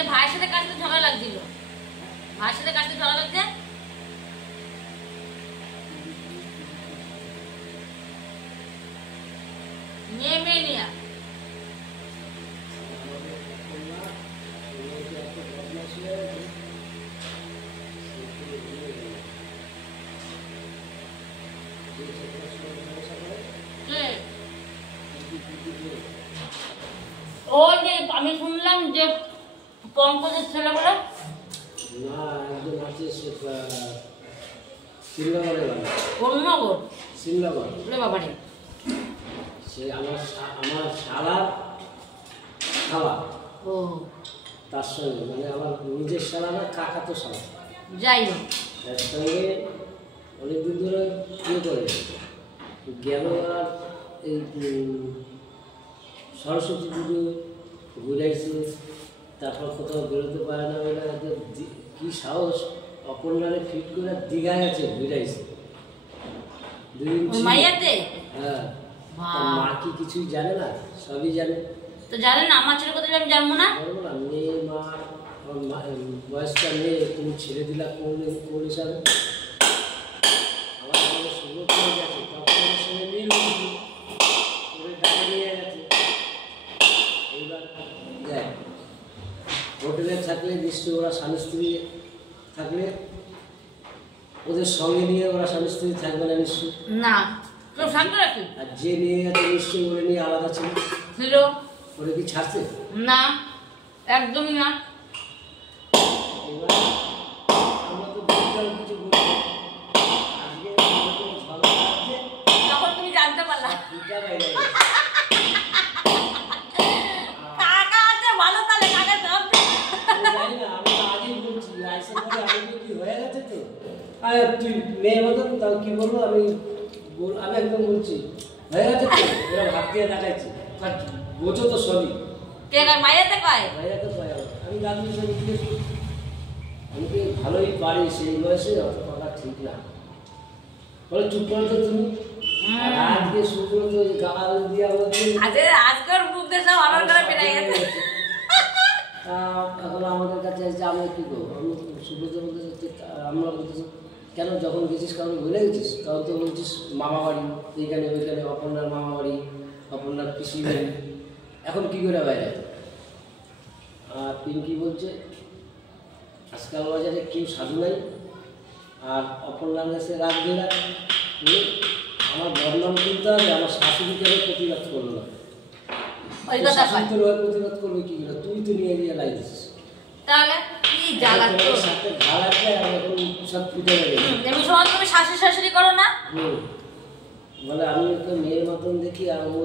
যে ভাইয়ের সাথে কার সাথে ঝগড়া লাগছিল? ভাইয়ের সাথে কার সাথে ঝগড়া লাগছে? মেয়ে নিয়া ওই যে আমি শুনলাম যে পঙ্কজের ছেলে বলে না একজন আছে সিঙ্গাপুরে কোন্নগর সিঙ্গাপুর বাবারে সে আমার শালার খালা ও তার সঙ্গে মানে আমার নিজের শালা না কাকা তো শালা যাই হোক তার সঙ্গে অনেকদিন ধরে ইয়ে করে গেল আর এই সরস্বতী পুজো ঘুরাইছে তারপর কোথাও বেরোতে পারে না বলে কী সাহস অপর্ণারে ফিট করে দীঘায় আছে ঘুরাইছে মাইয়াতে হ্যাঁ মা কি কিছুই জানে না সবই জানে তো জানেন না আমার ছেলে কোথায় আমি জানবো না বলবো না মেয়ে মা বয়স্কা মেয়ে তুমি ছেড়ে দিলা কোন হিসাবে আমার সুযোগ হয়ে গেছে তখন সঙ্গে মিল করে ডাকে নিয়ে গেছে এইবার দেখ হোটেলে থাকলে নিশ্চয়ই ওরা স্বামী স্ত্রী থাকলে ওদের সঙ্গে নিয়ে ওরা স্বামী স্ত্রী থাকবে না নিশ্চয়ই না কেউ থাকবে নাকি আর যে নিয়ে গেছে নিশ্চয়ই ওরা নিয়ে আলাদা ছিল ছিল ওরা কি ছাড়ছে না একদমই না এবার আমরা তো বুঝতে কিছু বলবো আজকে ঝগড়া আছে তখন তুমি জানতে পারলা দুটা বাইরে কাকা আছে ভালো তাহলে কাকা সব জানি না আমি তো আগেই বলছি লাইসেন্স করে আগে কি হয়ে গেছে তো আর তুই মেয়ে মতন তাও কি বলবো আমি একদম বলছি হয়ে গেছে তো এরা ভাব দিয়ে দেখাচ্ছি বোঝো তো সবই কে কয় মাইয়াতে কয় ভাইয়া তো পাই আমি দাদুর সঙ্গে জিজ্ঞেস করি আমি কি ভালোই পারি সেই বয়সে অত কথা ঠিক না বলে চুপ করো তো তুমি আর আজকে শুক্র তো গাল দিয়া বলছে আজকের মুখ দিয়ে সব অর্ডার করে পেরে গেছে এখন আমাদের কাছে এসে আমরা কী করবো আমি সুব্রত বলতেছি আমরা বলতেছি কেন যখন গেছিস কারণ ভুলে গেছিস তখন তো বলছিস মামা বাড়ি এইখানে ওইখানে অপর্ণার মামা বাড়ি অপর্ণার পিসি বাড়ি এখন কী করে বাইরে আর পিঙ্কি বলছে আজকাল বাজারে কেউ সাধু নাই আর অপর্ণার কাছে রাগ দিয়ে আমার বদনাম কিনতে হবে আমার শাশুড়িকে প্রতিবাদ করলো না প্রতিবাদ করবে কি করে তুই তো নিয়ে গিয়ে লাই দিছিস তাহলে কি জ্বালা তোর সাথে ঢাল আছে আর এখন সব ফুটে গেছে এমনি সময় তুমি শাশুড়ি করো না বলে আমি তো মেয়ের মতন দেখি আর ও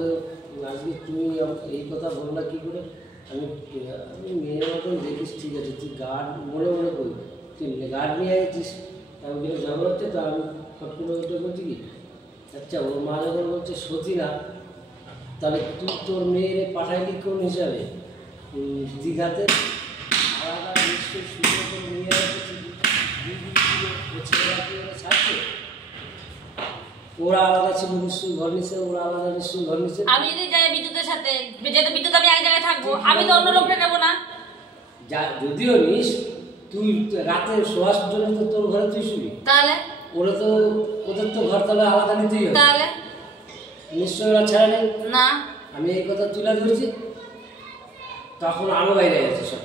আজকে তুমি এই কথা বললা কি করে আমি মেয়ের মতন দেখিস ঠিক আছে তুই গার্ড মনে মনে করি তুই গার্ড নিয়ে গেছিস আমি ওখানে ঝগড়া হচ্ছে তো আমি সবগুলো ওইটা বলছি কি আচ্ছা ওর মা যখন বলছে সতী না তাহলে তুই তোর মেয়েরে পাঠাইলি কোন হিসাবে দীঘাতে আলাদা নিশ্চয়ই সুন্দর করে নিয়ে ছাড়ছে ওরা আলাদা ছিল নিশ্চয়ই ঘর নিচ্ছে ওরা আলাদা নিশ্চয়ই ঘর নিচ্ছে আমি যদি যাই বিদ্যুতের সাথে যেহেতু বিদ্যুৎ আমি এক জায়গায় থাকবো আমি তো অন্য লোকটা নেবো না যদিও নিস তুই রাতে শোয়ার জন্য তো তোর ঘরে তুই শুবি তাহলে ওরা তো ওদের তো ঘর তাহলে আলাদা নিতেই হবে তাহলে নিশ্চয়ই ওরা ছাড়া নেই না আমি এই কথা তুলে ধরছি তখন আরো বাইরে গেছে সব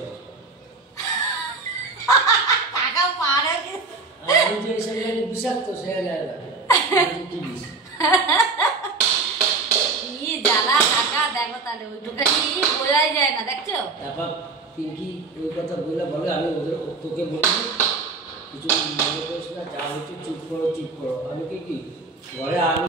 আমি যে হিসেবে বিষাক্ত সে যায় না কি বিষ কি জ্বালা কাকা দেখো তাহলে ওইটুখানি বোঝাই যায় না দেখছো তারপর পিঙ্কি ওই কথা বলে আমি ওদের তোকে বলি কিছু মনে করিস না যা হচ্ছে চুপ করো আমি কি ঘরে